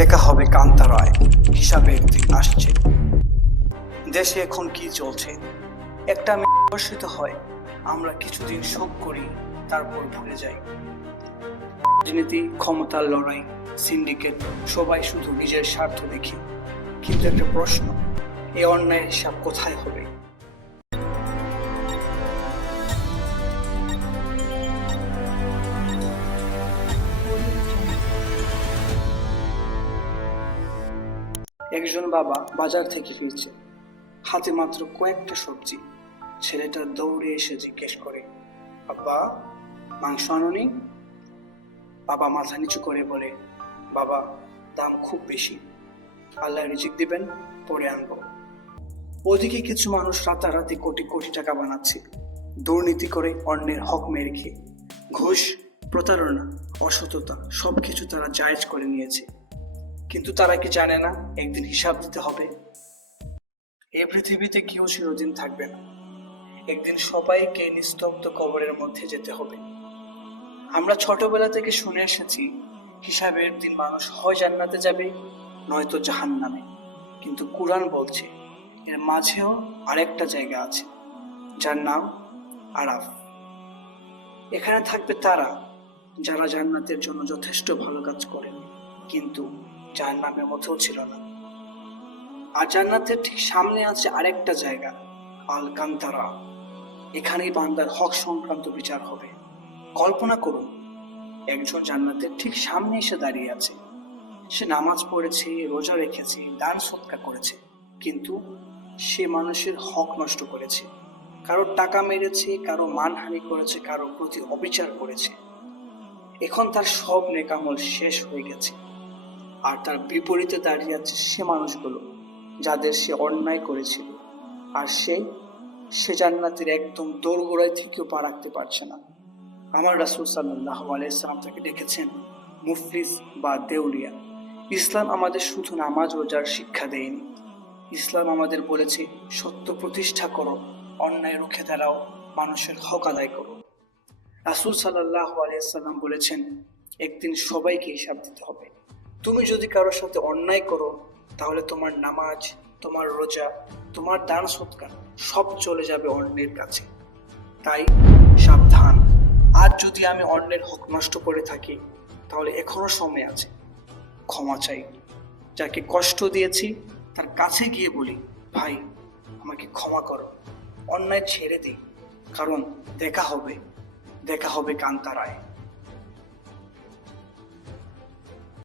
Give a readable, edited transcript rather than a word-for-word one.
দেখা হবে কান্তারায়, হিসাবের দিন আসছে। দেশে এখন কি চলছে? একটা মেয়ে আকর্ষিত হয়, আমরা কিছুদিন শোক করি, তারপর ভুলে যাই। রাজনীতি, ক্ষমতার লড়াই, সিন্ডিকেট, সবাই শুধু নিজের স্বার্থ দেখি। কিন্তু একটা প্রশ্ন, এই অন্যায়ের হিসাব কোথায় হবে? একজন বাবা বাজার থেকে ফিরছে, হাতে মাত্র কয়েকটা সবজি। ছেলেটা দৌড়ে এসে জিজ্ঞেস করে, আব্বা, মাংস আনোনি? বাবা মাথা নিচু করে বলে, বাবা, দাম খুব বেশি, আল্লাহ রিজিক দিবেন, পরে আনবো। ওদিকে কিছু মানুষ রাতারাতি কোটি কোটি টাকা বানাচ্ছে, দুর্নীতি করে অন্যের হক মেরে খেয়ে। ঘুষ, প্রতারণা, অসততা সবকিছু তারা জায়েজ করে নিয়েছে। কিন্তু তারা কি জানে না একদিন হিসাব দিতে হবে? এই পৃথিবীতে কেউ চিরদিন থাকবে না, একদিন সবাইকে নিস্তব্ধ কবরের মধ্যে যেতে হবে। আমরা ছোটবেলা থেকে শুনে এসেছি, হিসাবের দিন মানুষ হয় জান্নাতে যাবে, নয়তো জাহান্নামে। কিন্তু কুরআন বলছে এর মাঝেও আরেকটা জায়গা আছে, যার নাম আরাফ। এখানে থাকবে তারা যারা জান্নাতের জন্য যথেষ্ট ভালো কাজ করেন, কিন্তু জাহান্নামের মধ্যেও ছিল না। আর জান্নাতের ঠিক সামনে আছে আরেকটা জায়গা, আল কান্তারা। এখানেই বান্দার হক সংক্রান্ত বিচার হবে। কল্পনা করুন, একজন জান্নাতের ঠিক সামনে এসে দাঁড়িয়ে আছে। সে নামাজ পড়েছে, রোজা রেখেছে, দান সৎকা করেছে, কিন্তু সে মানুষের হক নষ্ট করেছে, কারো টাকা মেরেছে, কারো মানহানি করেছে, কারো প্রতি অবিচার করেছে। এখন তার সব নেকামল শেষ হয়ে গেছে, আর তার বিপরীতে দাঁড়িয়ে আছে সে মানুষগুলো যাদের সে অন্যায় করেছিল। আর সে জান্নাতের একদম দোরগোড়ায় থেকেও পা রাখতে পারছে না। আমার রাসূল সাল্লাল্লাহু আলাইহি সাল্লাম তাকে ডেকেছেন মুফলিস বা দেউলিয়া। ইসলাম আমাদের শুধু নামাজ রোজার শিক্ষা দেয়নি, ইসলাম আমাদের বলেছে সত্য প্রতিষ্ঠা করো, অন্যায় রুখে দাঁড়াও, মানুষের হক আদায় করো। রাসূল সাল্লাল্লাহু আলাইহি সাল্লাম বলেছেন একদিন সবাইকে হিসাব দিতে হবে। তুমি যদি কারোর সাথে অন্যায় করো, তাহলে তোমার নামাজ, তোমার রোজা, তোমার দান সৎকার সব চলে যাবে অন্যের কাছে। তাই সাবধান। আজ যদি আমি অন্যের হক নষ্ট করে থাকি, তাহলে এখনো সময় আছে, ক্ষমা চাই। যাকে কষ্ট দিয়েছি তার কাছে গিয়ে বলি, ভাই, আমাকে ক্ষমা করো, অন্যায় ছেড়ে দিই, কারণ দেখা হবে কান্তারায়।